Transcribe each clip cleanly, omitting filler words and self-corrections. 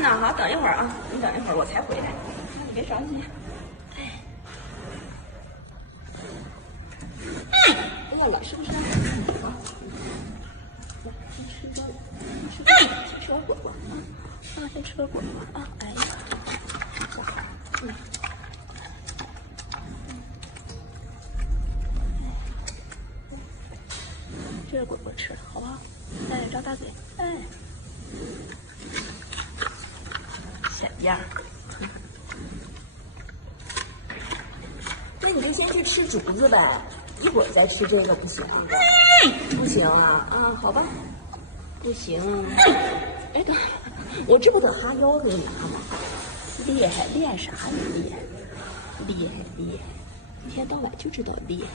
呢哈，等一会儿啊，你等一会儿我才回来，你别着急。饿了是不是？先吃碗果果啊，先吃个果果啊，哎呀，这个果果吃了，好不好？哎，张大嘴，哎，小样儿。那你就先去吃竹子呗，一会儿再吃这个不行？不行啊啊，好吧，不行。哎，等我这不等哈腰给你拿吗？厉害，厉害啥呀？厉害，厉害，厉害！一天到晚就知道厉害。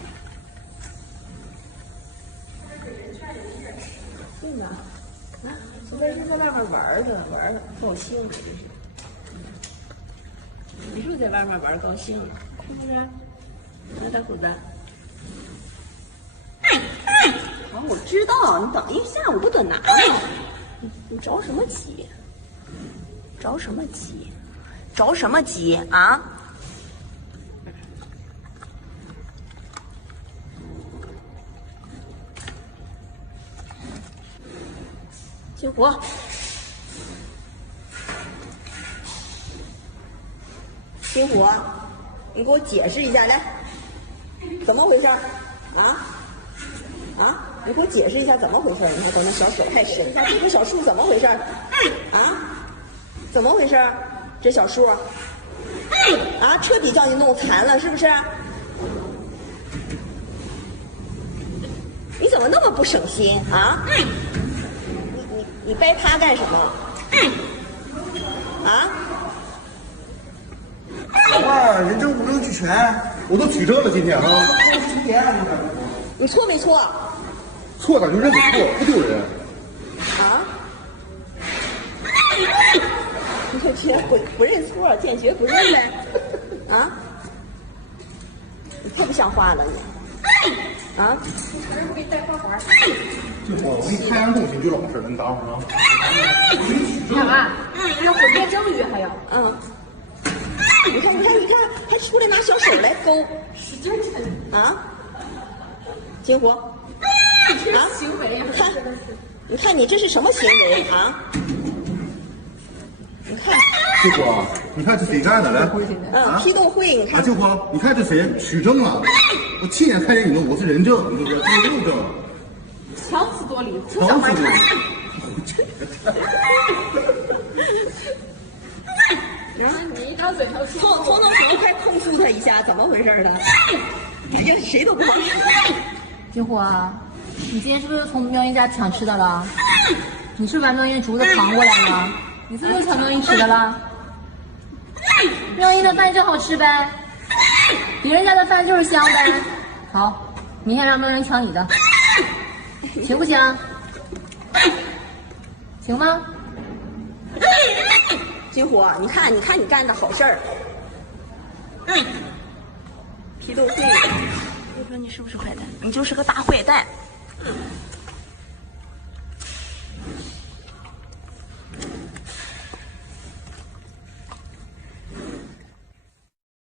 对吗？啊，昨天就在外面玩呢，玩了，高兴了，这是。你是不是在外面玩高兴了？是不是？来，大虎子。好，我知道，你等一下，我不得拿吗？你着什么急？着什么急？着什么急啊？金虎，金虎，你给我解释一下来，怎么回事？啊？啊！你给我解释一下怎么回事？你看，等那小手太伸，这棵小树怎么回事？啊？怎么回事？这小树啊，彻底叫你弄残了，是不是？你怎么那么不省心啊？你掰它干什么？啊？老伴儿，人证物证俱全，我都取证了，今天啊。你错没错？错咱就认个错，不丢人。啊？你就居然不认错，见学不认呗？啊？你太不像话了你！啊？我给你带花环。金虎，我给你看样东西，你就老实了，你等会儿啊。干嘛？还有婚变证据还有。你看，还出来拿小手来勾，使劲抻。啊？金虎，啊？行为呀，你看你这是什么行为啊？你看，金虎，你看这谁干的？来，批斗会，你看。金虎，你看这谁取证了？我亲眼看见你弄，我是人证，你说这是物证。强词夺理，强词夺理。然后你一张嘴就说。从头快控诉他一下，怎么回事呢？哎呀，谁都不放心。金虎啊，你今天是不是从妙音家抢吃的了？你是不是把妙音竹子扛过来了？你是不是又抢妙音吃的了？妙音的饭真好吃呗，别人家的饭就是香呗。好，明天让没人抢你的，行不行？行吗？金虎，你看你干的好事儿。批斗会，我说你是不是坏蛋？你就是个大坏蛋。